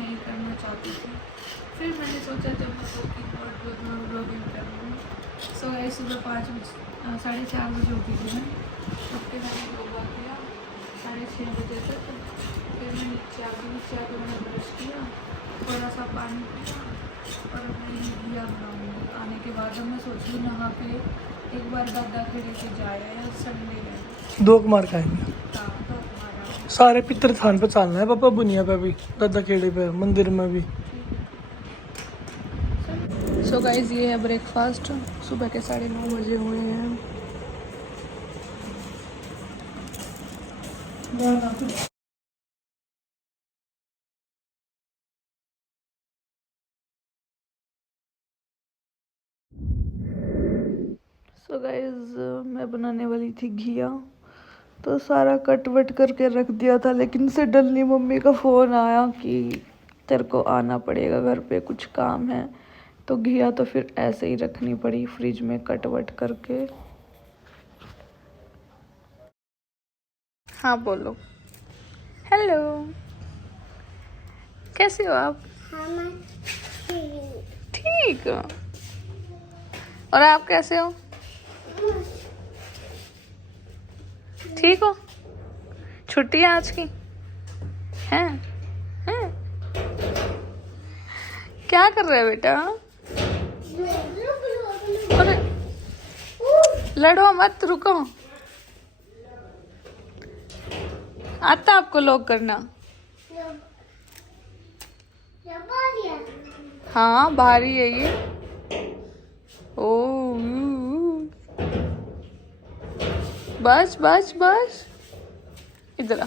नहीं करना चाहती थी। फिर मैंने सोचा जब मैं ब्लॉगिंग करूँगी। सो गाइस सुबह 5 बजे 4:30 बजे उठी थी मैं। उठ के मैंने योगा किया 6:30 बजे तक। फिर मैं नीचे आके मैंने ब्रश किया, थोड़ा सा पानी पिया और अपने घिया बनाऊँगी। आने के बाद अब मैं सोच रही हूँ नहा के एक बार दादा के लेके जाए या संडे है 2 मार खाएंगे। सारे पितर थान पे चलना है पापा, बुनिया पे भी, दादा खेड़े पे, मंदिर में भी। सो गाइस ये है ब्रेकफास्ट। सुबह के 9:30 बजे हुए हैं। सो गाइस मैं बनाने वाली थी घिया, तो सारा कट वट करके रख दिया था, लेकिन सडनली मम्मी का फ़ोन आया कि तेरे को आना पड़ेगा घर पे, कुछ काम है। तो घिया तो फिर ऐसे ही रखनी पड़ी फ्रिज में कट वट करके। हाँ बोलो। हेलो, कैसे हो आप? ठीक हो? और आप कैसे हो? ठीक हो? छुट्टी है आज की? हैं? हैं? क्या कर रहे हो बेटा? अरे लड़ो मत, रुको। आता आपको लॉक करना? हाँ भारी है ये। ओ बस बस बस, इधर आ।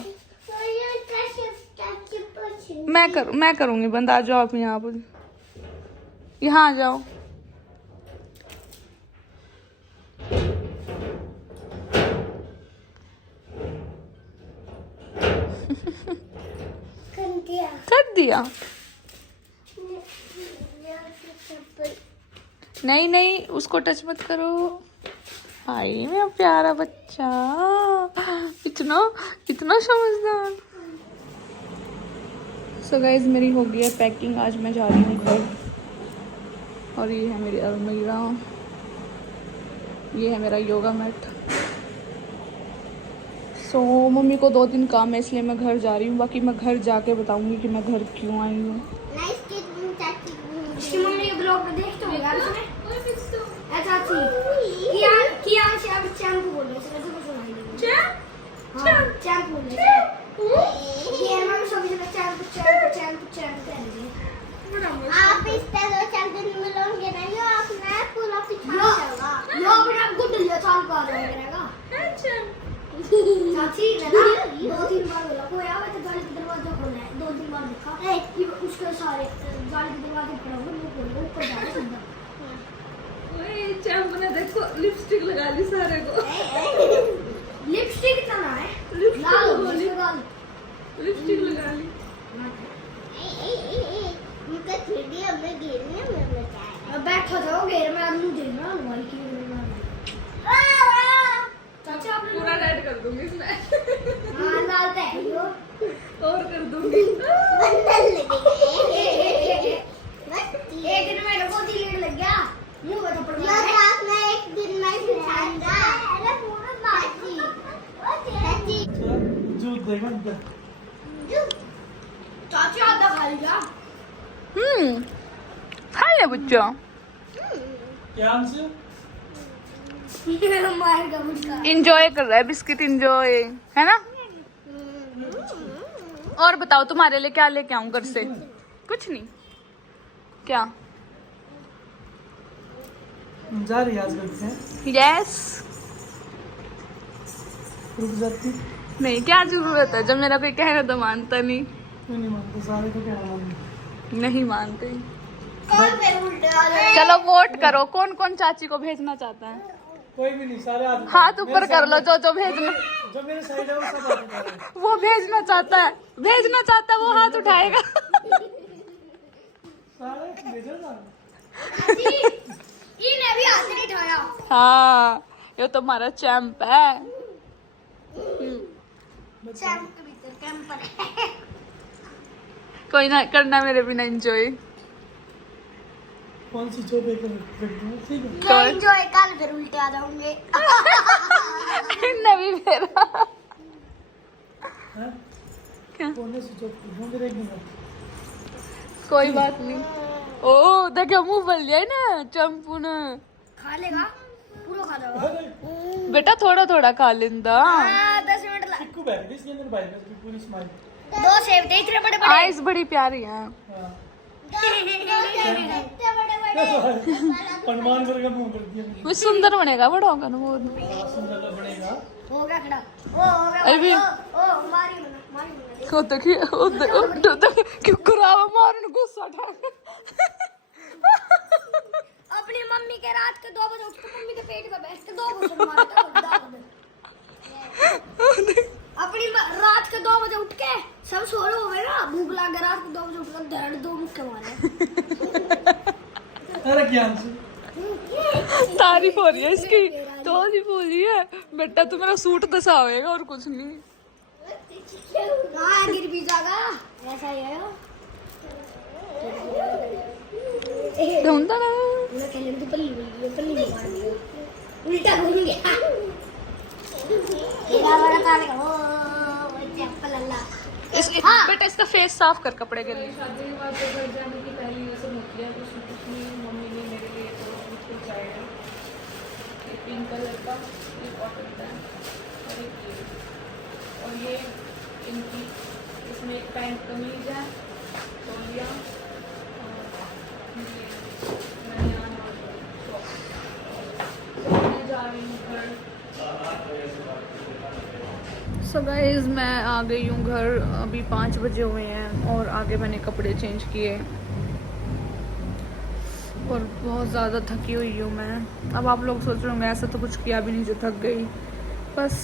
मैं करूंगी बंद। आ जाओ आप यहाँ पर, यहाँ आ जाओ। कर दिया? नहीं नहीं, उसको टच मत करो। हाय मेरा प्यारा बच्चा, इतना इतना समझदार। सो गाइज मेरी हो गई है पैकिंग। आज मैं जा रही हूँ घर। और ये है मेरी अलमीरा, ये है मेरा योगा मैट। सो मम्मी को 2 दिन काम है, इसलिए मैं घर जा रही हूँ। बाकी मैं घर जाके बताऊंगी कि मैं घर क्यों आई हूँ। आप इस तरह 4 दिन मिलोगे नहीं, अपना पूरा पिछड़ा जाएगा। यो बड़ा गुड लिया साल का रहेगा। अच्छा चाची लगा 2-3 बार बोला कोई आवे तो गाड़ी का दरवाजा खोलना है। 2-3 बार देखा ये उसके सारे गाड़ी के दरवाजे पर वो खोलो ऊपर जा सीधा। ओए चैंप ने देखो लिपस्टिक लगा ली सारे को। लिपस्टिक इतना है, लिपस्टिक लगा ली। उनका 3D हमें घेरने में बचाया। बैठो जाओ घेर में, अब मुझे ना मोबाइल की चाचा आप पूरा रेड कर दूंगी इसमें। हां डालते हैं यो और कर दूंगी। बंदर लगेगा। एक दिन में को दिल लग गया मुंह में थप्पड़ मारा। ये रात में एक दिन में सिखाऊंगा। अरे पूरा बाजी चाची जो देखा चाची आधा खा लिया। खा ले बच्चा। क्या से मारेगा मुझका। इंजॉय कर रहा है बिस्किट, इंजॉय है ना। और बताओ तुम्हारे लिए क्या लेके आऊं घर से? कुछ नहीं। क्या? जा रही आज करते हैं? यस। रुक जाती? नहीं, क्या जरूरत है? जब मेरा कोई कहना तो मानता नहीं। क्यों नहीं मानते? सारे तो क्या मानते? नहीं मानते। कौन पे उल्टे आ रहे हैं? चलो वोट करो, कौन कौन चाची को भेजना चाहता है? कोई भी नहीं, सारे हाथ ऊपर कर लो। जो जो भेजना, जो मेरे साइड है वो सब आते हैं। वो भेजना चाहता है वो हाथ उठाएगा। सारे भेजो ना। इन्हें भी हाथ नहीं उठाया। हाँ ये तो हमारा चैंप है। चैंप के भीतर कैंपर है। कोई ना, करना मेरे बिना एंजॉय। कौन सी चो पे कर दूं? ठीक है। कौन? एंजॉय कल फिर उल्टे आ जाऊंगे। नवी फेरा। हाँ? क्या? कौन सी चो पे दूं? मेरे एक दूंगा। कोई बात नहीं। ओ देखो मुंह बल जाए ना चंपू ने। खा लेगा पूरा खा जाएगा। अरे बेटा थोड़ा थोड़ा खा लेंदा। 10 मिनट लगा। चिक्कू बैठ गई इसके अंदर भाई की पूरी स्माइल। 2 सेब थे इतने बड़े बड़े। आइस बड़ी प्यारी है। हाँ। इतने बड़े बड़े। हनुमान वर्गा मुंह कर दिया मुझे। वो सुंदर बनेगा, बड़ा होगा ना वो। सुंदर बनेगा। हो गया खड़ा। हो गया। अभी ओ मारी बना। वो देखिए वो देखिए क्यों करावा मारने गुस्सा था। अपनी मम्मी के रात के 2 बजे उठ के मम्मी के पेट में बैठ के 2 घुसन मारा था। अपनी रात के 2 बजे उठ के सब सो रहे हो गए ना, भूख लग गया, रात के 2 बजे उठ के धड़ 2 मुक्के मारे। अरे ज्ञान से तारीफ हो रही है इसकी। तो ही बोली है बेटा तू मेरा सूट दसावेगा और कुछ नहीं। हाँ गिर भी जाएगा, ऐसा ही है। ढूंढता ना मैं कहने तो पल्ली मार दिया, उल्टा घूम गया। ये वाला काले का ओ चप्पल अल्लाह। हाँ। बेटा इसका फेस साफ कर कपड़े के लिए। शादी के बाद घर जाने की पहली रस्म होती है, कुछ मम्मी ने मेरे लिए तो बिल्कुल चाहिए। ये पिंक कलर का, ये कॉटन का और एक ये, और ये इनकी इसमें एक पैंट कमीज है, तौलिया और ये बनियान और सॉक्स। मैं जा रही हूँ घर। सो गाइस मैं आ गई हूँ घर, अभी 5 बजे हुए हैं और आगे मैंने कपड़े चेंज किए और बहुत ज़्यादा थकी हुई हूँ मैं। अब आप लोग सोच रहे होंगे ऐसा तो कुछ किया भी नहीं जो थक गई, बस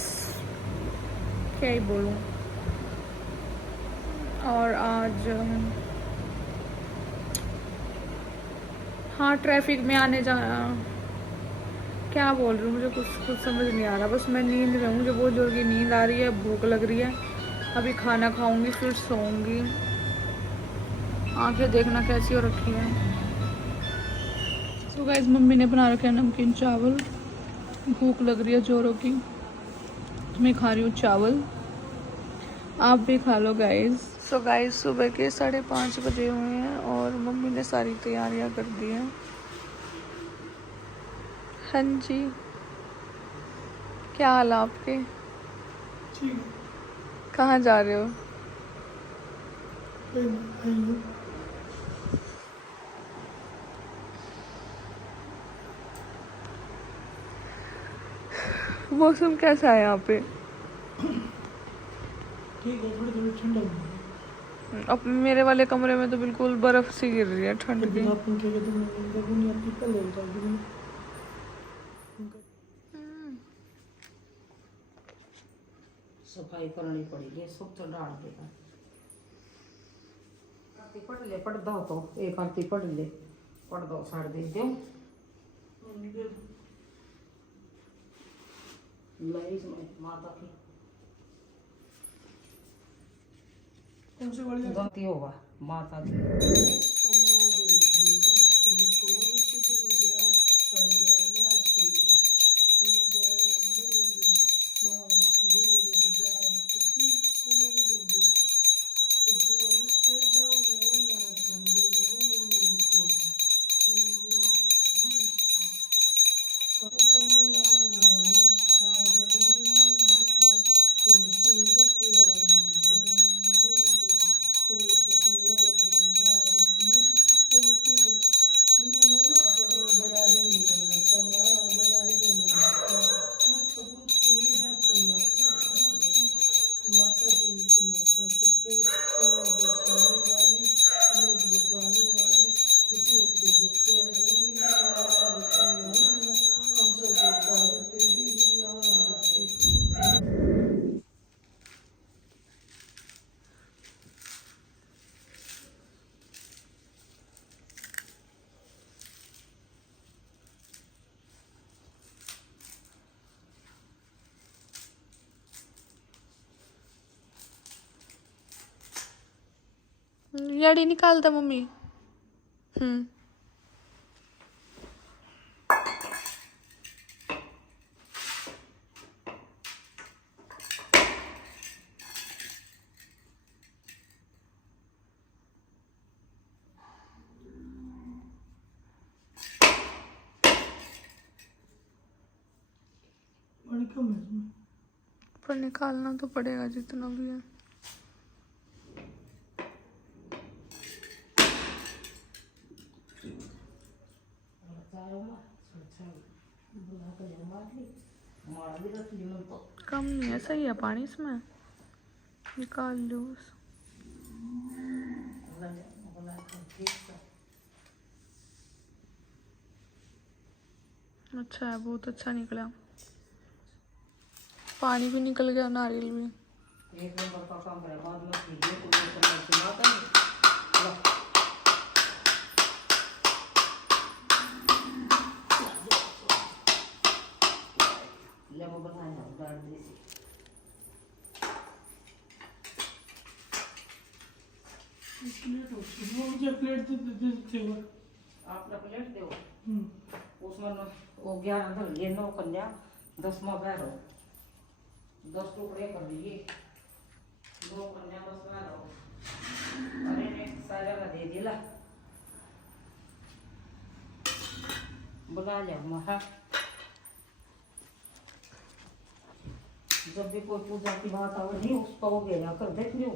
क्या ही बोलूँ। और आज हाँ ट्रैफिक में आने जाना, क्या बोल रही हूँ मुझे कुछ समझ नहीं आ रहा। बस मैं नींद में हूँ, मुझे बहुत जोर की नींद आ रही है, भूख लग रही है। अभी खाना खाऊंगी फिर सोऊंगी। आंखें देखना कैसी हो रखी है। सो गाइस मम्मी ने बना रखा है नमकीन चावल, भूख लग रही है जोरों की, तो मैं खा रही हूँ चावल, आप भी खा लो गाइस। सो गाइस सुबह के 5:30 बजे हुए हैं और मम्मी ने सारी तैयारियां कर दी हैं। हाँ जी, क्या हाल है आपके? ठीक है। कहाँ जा रहे हो? मौसम कैसा है यहाँ पे? ठीक है, थोड़ी थोड़ी ठंड हो गई। अब मेरे वाले कमरे में तो बिल्कुल बर्फ सी गिर रही है ठंड की। बिना पंखे के तो मैं दुनिया की पहले हो जाएगी। सफाई करनी पड़ेगी, सब तो डाल देगा। आरती पढ़ ले, पढ़ दो तो एक आरती पढ़ ले, पढ़ दो साड़ दे दो इसमें माता की कौन सी वाली? गलती होगा माता की। याड़ी निकाल दा मम्मी। बड़ी कम है इसमें। पर निकालना तो पड़ेगा जितना भी है। कम नहीं है, सही है पानी इसमें, निकाल लो बस। अच्छा है, बहुत अच्छा निकला, पानी भी निकल गया, नारियल भी। एक नंबर का काम है, बाद में कीजिए तो ये करना सुनाता नहीं। ले वो बनाया डाल दीजिए। वो मुझे प्लेट दे देते हो। आपने प्लेट दो। उसमें वो 11 धर लिए, 9 कन्या, 10वां भैरव, 10 टुकड़े कर दिए, 2 कन्या 10 भैरव। अरे ने सारा का दे दिला, बुला लिया महा। जब भी कोई पूजा की बात आवे नहीं उसको वो गया कर देख लियो,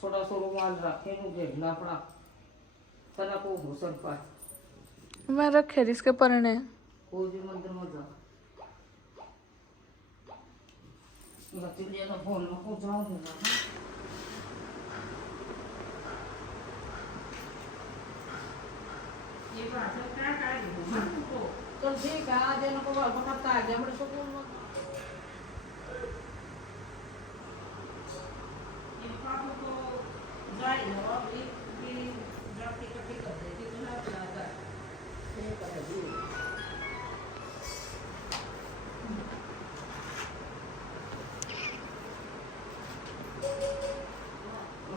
छोटा सा रुमाल रखे नु घेरना पड़ा तना को हो सर पर। मैं रखे इसके परने। कोई भी मंदिर में जा ना फोन में पूछा होगा। ये बात है क्या है तो चल ठीक है, आज इनको बताता है जब बड़े सुकून में इन पापों को जाए ना एक भी जाति इकट्ठी कर दे कितना ज्यादा ये कर दी।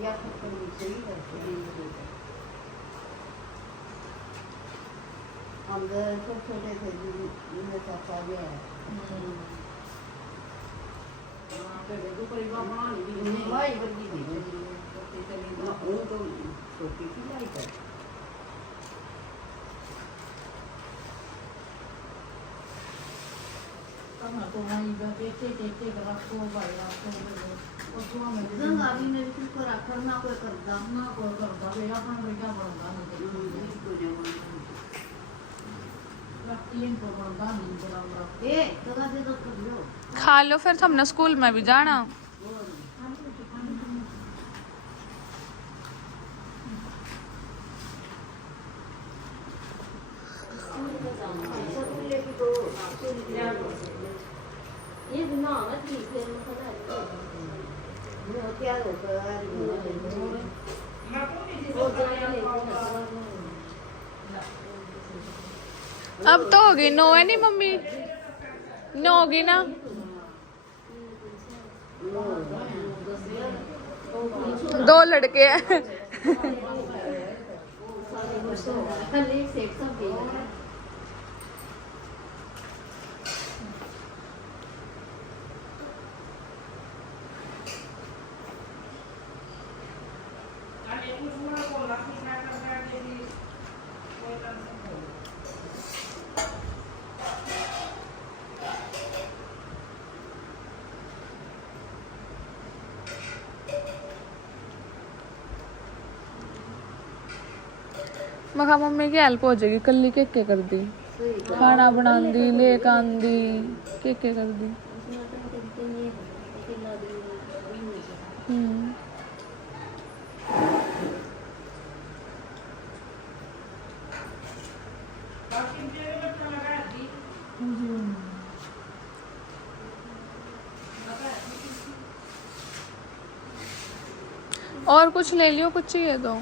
या तो सही है हम छोटे थे जिन्हें चाचा भी है भाई बड़ी थी वो तो छोटी थी लाई कर तो वहीं देखते देखते रखो भाई रखो जंगा भी मेरे कुछ को रखना ना कोई करता मेरा अपना बेटा बनता खा लो फिर, हमने स्कूल में भी जाना। ये बिना ना ठीक है वो क्या होता है वो जाने अब तो होगी 9 है नहीं मम्मी, 9 होगी ना। दो लड़के हैं। मखा मम्मी की हेल्प हो जाएगी, कल्ली के कर दी, खाना बना दी, लेक आंदी, के कर दी। और कुछ ले लियो, कुछ चाहिए तो।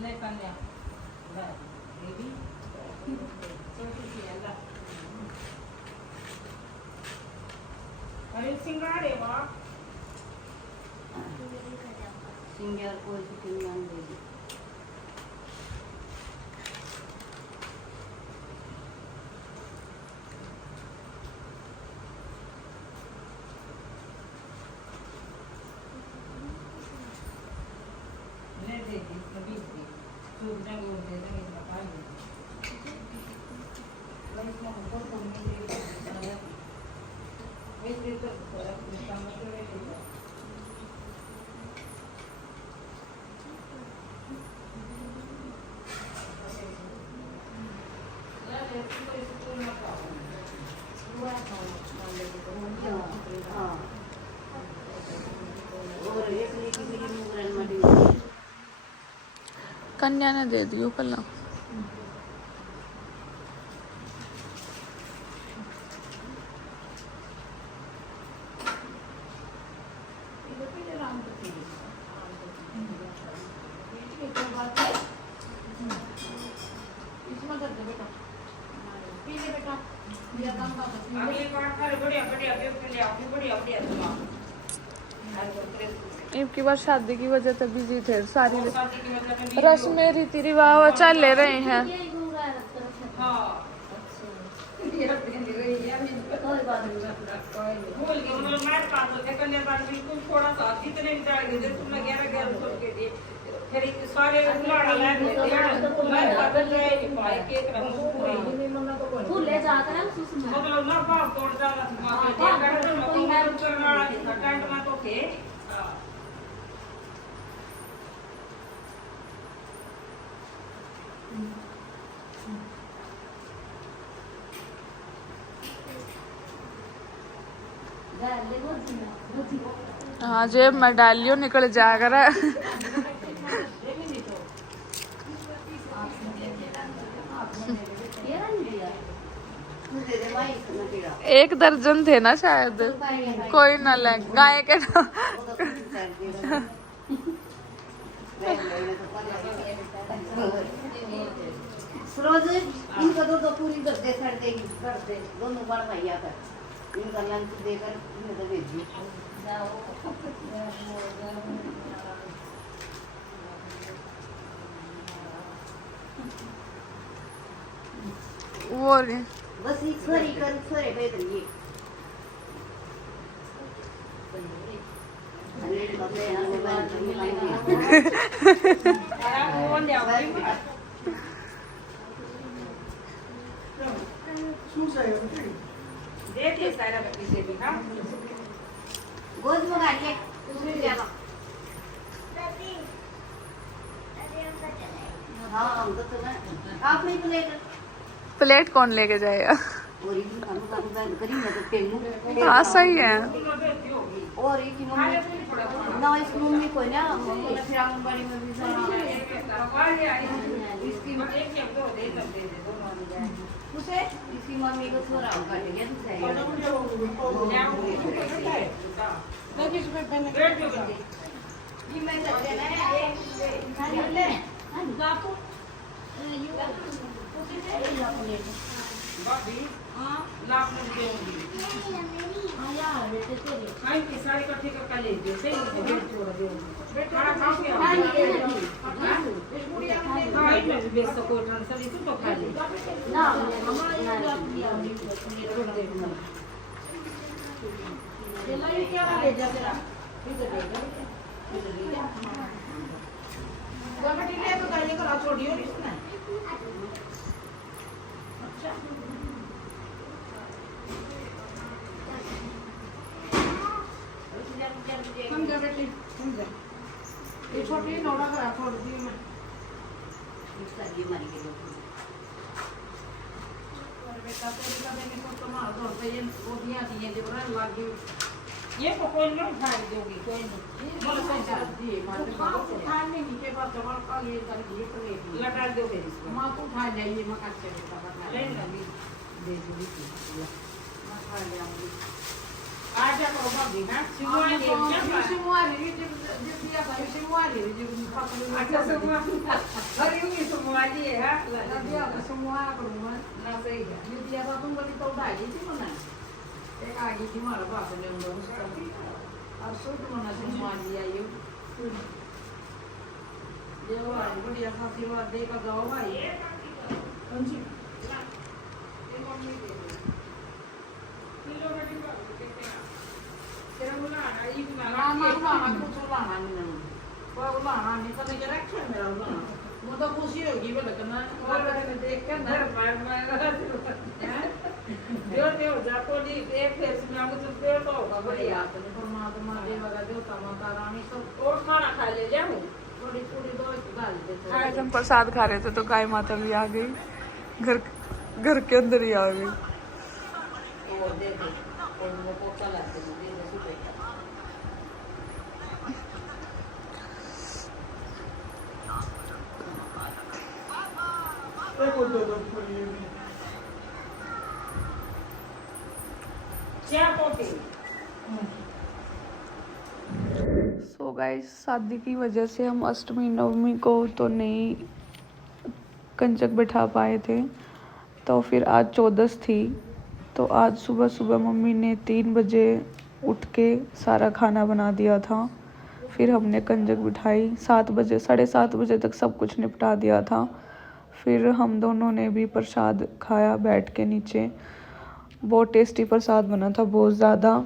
ले कन्या बेबी छोटी सी है ला अरे सिंगारे वाह सिंगार कोई कितनी आन देगी ले देगी कभी भी सूट ना वो दे देंगे इसका पानी लाइफ में हमको करने के लिए वैसे तो थोड़ा काम कर रहे हैं कन्या ने दे दियो पहला अगली बार कर बढ़िया बढ़िया गिफ्ट ले आओ बढ़िया बढ़िया तुम इनकी बार शादी की वजह से बिजी थे सारी शादी की मतलब रस्में रीति रिवाज चल ले रहे हैं हाँ भूल के मतलब मैच पास होते कन्यादान बिल्कुल थोड़ा सा कितने भी डाल गए तुमने 11 के दिए फिर सारे उलाड़ा ले गए मैं पागल ले आई भाई केक रंग पूरी फूल ले जाकर हम सुसमा मतलब ना पाप तोड़ डाला था कोई मैं करना टेंट में तो थे हाँ जेब में डालियो निकल जाएगा एक दर्जन थे ना शायद कोई ना ले गाय के ना रोज इनको दो पूरी कर दे दोनों बार भैया कर इनका लंच देकर इन्हें तो भेजिए वो रे बस एक छोरी कर छोरे भेज दिए देखिए सारा बच्ची से भी हाँ गोद में गाड़िए दूसरी जगह हाँ हम तो ना आप नहीं प्लेट प्लेट कौन लेके जाएगा और ये काम काम करी ना तो पेन हाँ सही है और एक ना इस रूम में कोई ना फिर आंगनबाड़ी में भी इसकी एक या दो दे दे दोनों उसे इसकी मम्मी को थोड़ा काट गया तो सही ये मैं करते ना बापू भाभी हाँ लाख में देंगी हाँ इनकी सारी इकट्ठी कर ले दे सही है बेट छोड़ दे खाना खा के हाँ इनमें भी बेच सको ट्रांसफर इसे तो खा ले ना समझा बेटी समझा ये छोटी नौड़ा करा छोड़ दी मैं सब्जी मारी के लोग और बेटा तेरी का देने को तो मार दो पे ये गोदियां दिए जो रन लागी ये को कोई नहीं खाई दोगी कोई नहीं बोलो पैसा दिए मार दो खाने की के बाद जबर का ये कर दिए तो ले लटा दो फिर इसको मां को खा जाइए मकान से बेटा बता ले ना दे दो मां खा ले आऊंगी आजा करो भाभी ना अच्छा सुमुआ अरे ये सुमुआ जी है ना सही है एक आगे थी हमारा बाप ने उनको उसका और सूट मना सुमुआ जी आई ये वो आज बढ़िया खासी बात देखा गाँव भाई कौन सी तो खुशी होगी बोले करना और देख कर ना जो जातो जी एक फेस में आगे चलते तो होगा बढ़िया परमात्मा देवगा देवता माता रानी सब और खाना खा ले जाऊं थोड़ी थोड़ी दो डाल देते आज हम प्रसाद खा रहे थे तो गाय माता भी आ गई घर के अंदर ही आ गई। वो दे दे और वो पोछा लाते दे दे सुबह क्या पोती सो गाइस शादी की वजह से हम अष्टमी नवमी को तो नहीं कंजक बैठा पाए थे, तो फिर आज 14 थी। तो आज सुबह सुबह मम्मी ने 3 बजे उठ के सारा खाना बना दिया था। फिर हमने कंजक बिठाई 7 बजे 7:30 बजे तक सब कुछ निपटा दिया था। फिर हम दोनों ने भी प्रसाद खाया बैठ के नीचे। बहुत टेस्टी प्रसाद बना था, बहुत ज़्यादा।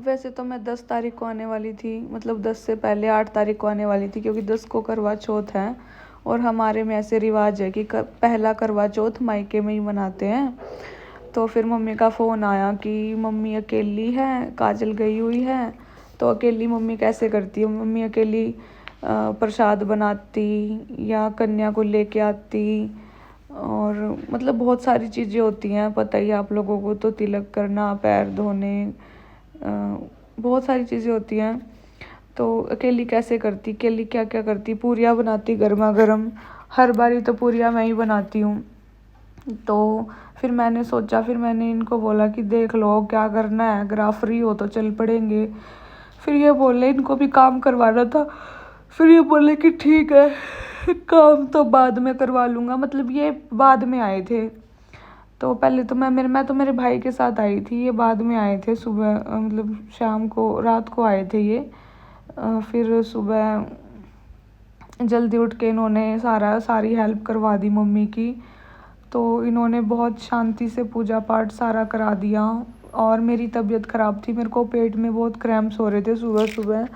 वैसे तो मैं 10 तारीख को आने वाली थी, मतलब 10 से पहले 8 तारीख को आने वाली थी, क्योंकि 10 को करवा चौथ है और हमारे में ऐसे रिवाज है कि पहला करवा चौथ मायके में ही मनाते हैं। तो फिर मम्मी का फ़ोन आया कि मम्मी अकेली है, काजल गई हुई है, तो अकेली मम्मी कैसे करती है। मम्मी अकेली प्रसाद बनाती या कन्या को लेके आती, और मतलब बहुत सारी चीज़ें होती हैं, पता ही आप लोगों को, तो तिलक करना, पैर धोने, बहुत सारी चीज़ें होती हैं। तो अकेली कैसे करती, अकेली क्या क्या करती, पूरियाँ बनाती गर्मा गर्म, हर बारी तो पूरियाँ मैं ही बनाती हूँ। तो फिर मैंने सोचा, फिर मैंने इनको बोला कि देख लो क्या करना है, अगर आप फ्री हो तो चल पड़ेंगे। फिर ये बोले इनको भी काम करवाना था, फिर ये बोले कि ठीक है काम तो बाद में करवा लूँगा। मतलब ये बाद में आए थे, तो पहले तो मैं तो मेरे भाई के साथ आई थी, ये बाद में आए थे सुबह, मतलब शाम को, रात को आए थे ये। फिर सुबह जल्दी उठ के इन्होंने सारी हेल्प करवा दी मम्मी की। तो इन्होंने बहुत शांति से पूजा पाठ सारा करा दिया। और मेरी तबीयत ख़राब थी, मेरे को पेट में बहुत क्रैम्प्स हो रहे थे सुबह सुबह,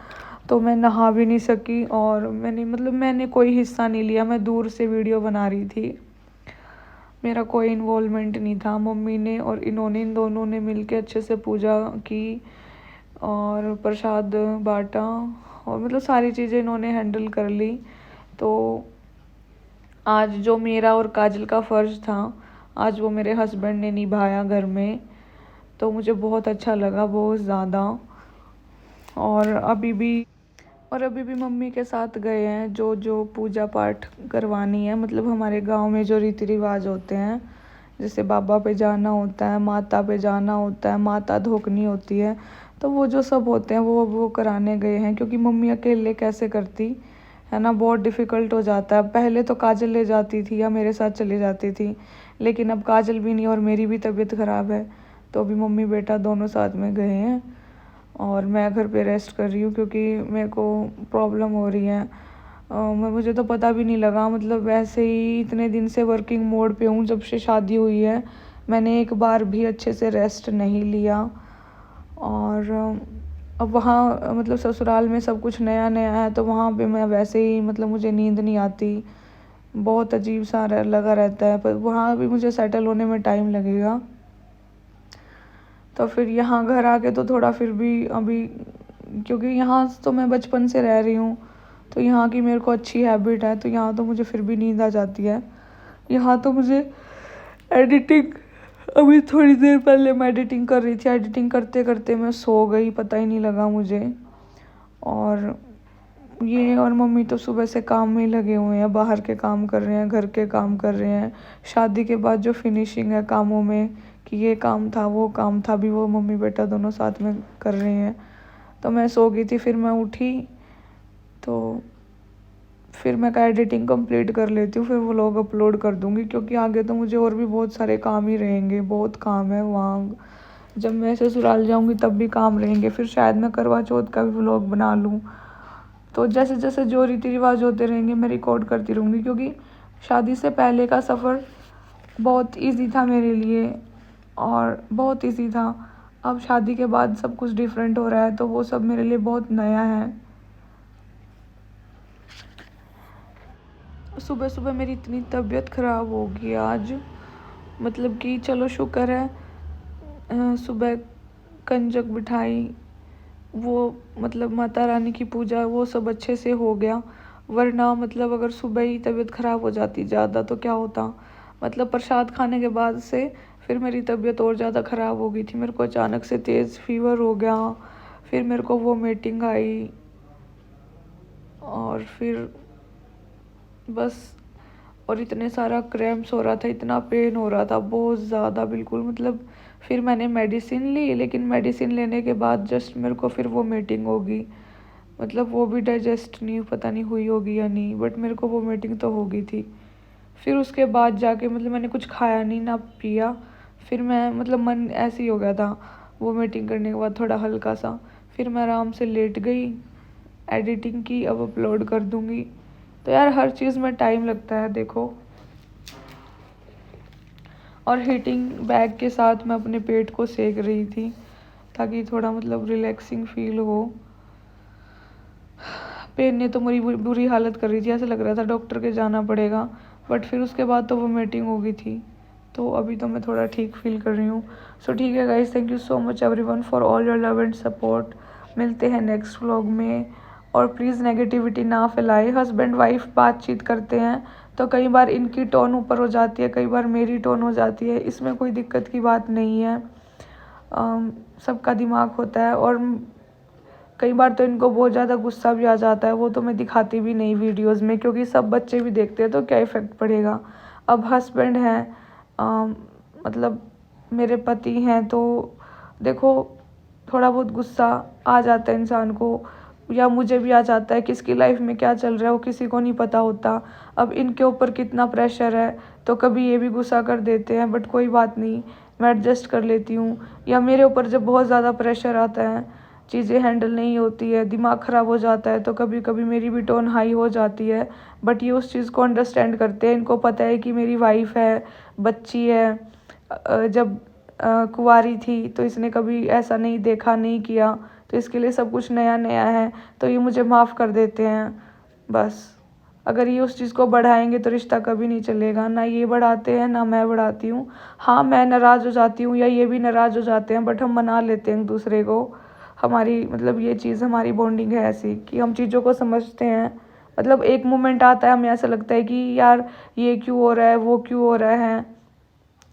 तो मैं नहा भी नहीं सकी। और मैंने कोई हिस्सा नहीं लिया, मैं दूर से वीडियो बना रही थी, मेरा कोई इन्वॉल्वमेंट नहीं था। मम्मी ने और इन्होंने, इन दोनों ने मिलके अच्छे से पूजा की और प्रसाद बांटा, और मतलब सारी चीज़ें इन्होंने हैंडल कर ली। तो आज जो मेरा और काजल का फ़र्ज़ था, आज वो मेरे हस्बैंड ने निभाया घर में, तो मुझे बहुत अच्छा लगा, बहुत ज़्यादा। और अभी भी मम्मी के साथ गए हैं जो पूजा पाठ करवानी है। मतलब हमारे गांव में जो रीति रिवाज होते हैं, जैसे बाबा पे जाना होता है, माता पे जाना होता है, माता धोकनी होती है, तो वो जो सब होते हैं वो कराने गए हैं। क्योंकि मम्मी अकेले कैसे करती है ना, बहुत डिफ़िकल्ट हो जाता है। पहले तो काजल ले जाती थी या मेरे साथ चली जाती थी, लेकिन अब काजल भी नहीं और मेरी भी तबीयत ख़राब है, तो अभी मम्मी बेटा दोनों साथ में गए हैं और मैं घर पे रेस्ट कर रही हूँ, क्योंकि मेरे को प्रॉब्लम हो रही है। मुझे तो पता भी नहीं लगा, मतलब वैसे ही इतने दिन से वर्किंग मोड पे हूँ, जब से शादी हुई है मैंने एक बार भी अच्छे से रेस्ट नहीं लिया। और अब वहाँ मतलब ससुराल में सब कुछ नया नया है, तो वहाँ पे मैं वैसे ही, मतलब मुझे नींद नहीं आती, बहुत अजीब सा लगा रहता है। पर वहाँ भी मुझे सेटल होने में टाइम लगेगा। तो फिर यहाँ घर आके तो थोड़ा फिर भी अभी, क्योंकि यहाँ तो मैं बचपन से रह रही हूँ, तो यहाँ की मेरे को अच्छी हैबिट है, तो यहाँ तो मुझे फिर भी नींद आ जाती है। यहाँ तो मुझे एडिटिंग, अभी थोड़ी देर पहले मैं एडिटिंग कर रही थी, एडिटिंग करते करते मैं सो गई, पता ही नहीं लगा मुझे। और ये और मम्मी तो सुबह से काम में ही लगे हुए हैं, बाहर के काम कर रहे हैं, घर के काम कर रहे हैं। शादी के बाद जो फिनिशिंग है कामों में, कि ये काम था वो काम था, भी वो मम्मी बेटा दोनों साथ में कर रहे हैं। तो मैं सो गई थी, फिर मैं उठी तो फिर मैं कहा एडिटिंग कंप्लीट कर लेती हूँ, फिर व्लॉग अपलोड कर दूँगी, क्योंकि आगे तो मुझे और भी बहुत सारे काम ही रहेंगे, बहुत काम है वहाँ। जब मैं ससुराल जाऊँगी तब भी काम रहेंगे, फिर शायद मैं करवा चौथ का भी व्लॉग बना लूँ। तो जैसे जैसे जो रीति रिवाज होते रहेंगे मैं रिकॉर्ड करती रहूँगी, क्योंकि शादी से पहले का सफ़र बहुत इजी था मेरे लिए और बहुत इजी था। अब शादी के बाद सब कुछ डिफरेंट हो रहा है, तो वो सब मेरे लिए बहुत नया है। सुबह सुबह मेरी इतनी तबीयत ख़राब हो गई आज, मतलब कि चलो शुक्र है सुबह कंजक बिठाई, वो मतलब माता रानी की पूजा, वो सब अच्छे से हो गया। वरना मतलब अगर सुबह ही तबीयत ख़राब हो जाती ज़्यादा तो क्या होता, मतलब प्रसाद खाने के बाद से फिर मेरी तबीयत और ज़्यादा ख़राब हो गई थी। मेरे को अचानक से तेज़ फीवर हो गया, फिर मेरे को वोमिटिंग आई और फिर बस, और इतने सारा क्रैम्प्स हो रहा था, इतना पेन हो रहा था बहुत ज़्यादा, बिल्कुल मतलब। फिर मैंने मेडिसिन ली, लेकिन मेडिसिन लेने के बाद जस्ट मेरे को फिर वोमिटिंग होगी, मतलब वो भी डाइजेस्ट नहीं, पता नहीं हुई होगी या नहीं, बट मेरे को वोमिटिंग तो हो गई थी। फिर उसके बाद जाके मतलब मैंने कुछ खाया नहीं ना पिया, फिर मैं मतलब मन ऐसे ही हो गया था वोमिटिंग करने के बाद थोड़ा हल्का सा। फिर मैं आराम से लेट गई, एडिटिंग की, अब अपलोड कर दूँगी। तो यार हर चीज़ में टाइम लगता है देखो। और हीटिंग बैग के साथ मैं अपने पेट को सेक रही थी ताकि थोड़ा मतलब रिलैक्सिंग फील हो। पेन ने तो मेरी बुरी हालत कर रही थी, ऐसा लग रहा था डॉक्टर के जाना पड़ेगा, बट फिर उसके बाद तो वोमिटिंग हो गई थी। तो अभी तो मैं थोड़ा ठीक फील कर रही हूँ। सो ठीक है guys, thank you so much everyone for all your love and support. मिलते हैं नेक्स्ट व्लॉग में, और प्लीज़ नेगेटिविटी ना फैलाए। हस्बैंड वाइफ बातचीत करते हैं तो कई बार इनकी टोन ऊपर हो जाती है, कई बार मेरी टोन हो जाती है, इसमें कोई दिक्कत की बात नहीं है। सबका दिमाग होता है, और कई बार तो इनको बहुत ज़्यादा गुस्सा भी आ जाता है, वो तो मैं दिखाती भी नहीं वीडियोस में, क्योंकि सब बच्चे भी देखते हैं तो क्या इफ़ेक्ट पड़ेगा। अब हस्बैंड हैं, मतलब मेरे पति हैं, तो देखो थोड़ा बहुत गुस्सा आ जाता है इंसान को, या मुझे भी आ जाता है। किसकी लाइफ में क्या चल रहा है वो किसी को नहीं पता होता। अब इनके ऊपर कितना प्रेशर है, तो कभी ये भी गुस्सा कर देते हैं, बट कोई बात नहीं, मैं एडजस्ट कर लेती हूँ। या मेरे ऊपर जब बहुत ज़्यादा प्रेशर आता है, चीज़ें हैंडल नहीं होती है, दिमाग ख़राब हो जाता है, तो कभी कभी मेरी भी टोन हाई हो जाती है, बट ये उस चीज़ को अंडरस्टैंड करते हैं। इनको पता है कि मेरी वाइफ है, बच्ची है, जब कुंवारी थी तो इसने कभी ऐसा नहीं देखा, नहीं किया, तो इसके लिए सब कुछ नया नया है, तो ये मुझे माफ़ कर देते हैं बस। अगर ये उस चीज़ को बढ़ाएंगे तो रिश्ता कभी नहीं चलेगा, ना ये बढ़ाते हैं ना मैं बढ़ाती हूँ। हाँ, मैं नाराज़ हो जाती हूँ या ये भी नाराज़ हो जाते हैं, बट हम मना लेते हैं एक दूसरे को। हमारी मतलब ये चीज़, हमारी बॉन्डिंग है ऐसी कि हम चीज़ों को समझते हैं। मतलब एक मोमेंट आता है हमें ऐसा लगता है कि यार ये क्यों हो रहा है, वो क्यों हो रहा है,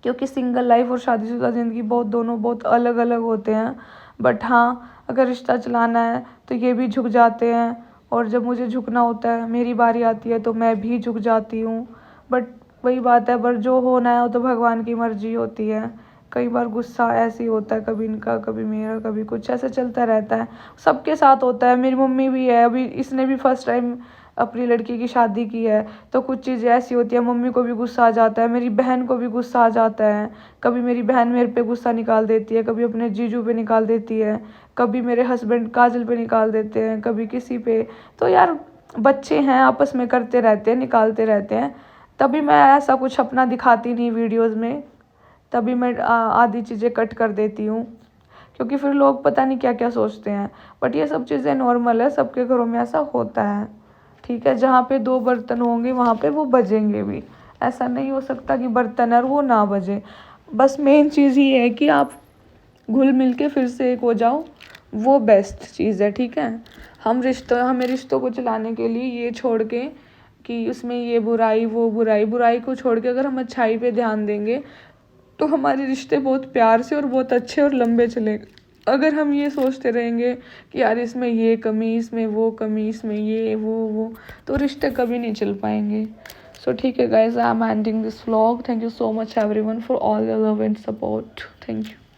क्योंकि सिंगल लाइफ और शादीशुदा ज़िंदगी दोनों बहुत अलग अलग होते हैं। बट हाँ, अगर रिश्ता चलाना है तो ये भी झुक जाते हैं, और जब मुझे झुकना होता है, मेरी बारी आती है, तो मैं भी झुक जाती हूँ। बट वही बात है, पर जो होना है वो तो भगवान की मर्जी होती है। कई बार गुस्सा ऐसे ही होता है, कभी इनका कभी मेरा, कभी कुछ, ऐसे चलता रहता है, सबके साथ होता है। मेरी मम्मी भी है, अभी इसने भी फर्स्ट टाइम अपनी लड़की की शादी की है, तो कुछ चीज़ें ऐसी होती है, मम्मी को भी गुस्सा आ जाता है, मेरी बहन को भी गुस्सा आ जाता है। कभी मेरी बहन मेरे पे गुस्सा निकाल देती है, कभी अपने जीजू पे निकाल देती है, कभी मेरे हस्बैंड काजल पे निकाल देते हैं, कभी किसी पे। तो यार बच्चे हैं, आपस में करते रहते हैं, निकालते रहते हैं। तभी मैं ऐसा कुछ अपना दिखाती नहीं वीडियोज़ में, तभी मैं आधी चीज़ें कट कर देती हूँ, क्योंकि फिर लोग पता नहीं क्या क्या सोचते हैं। बट ये सब चीज़ें नॉर्मल है, सबके घरों में ऐसा होता है, ठीक है। जहाँ पे 2 बर्तन होंगे वहाँ पे वो बजेंगे भी, ऐसा नहीं हो सकता कि बर्तन और वो ना बजे। बस मेन चीज़ ये है कि आप घुल मिल के फिर से एक हो जाओ, वो बेस्ट चीज़ है, ठीक है। हमें रिश्तों को चलाने के लिए ये छोड़ के कि उसमें ये बुराई वो बुराई को छोड़ के अगर हम अच्छाई पे ध्यान देंगे तो हमारे रिश्ते बहुत प्यार से और बहुत अच्छे और लंबे चलेंगे। अगर हम ये सोचते रहेंगे कि यार इसमें ये कमी, इसमें वो कमी, इसमें ये वो, तो रिश्ते कभी नहीं चल पाएंगे। So ठीक है guys, I am ending this vlog. Thank you so much everyone for all your love and support. Thank you.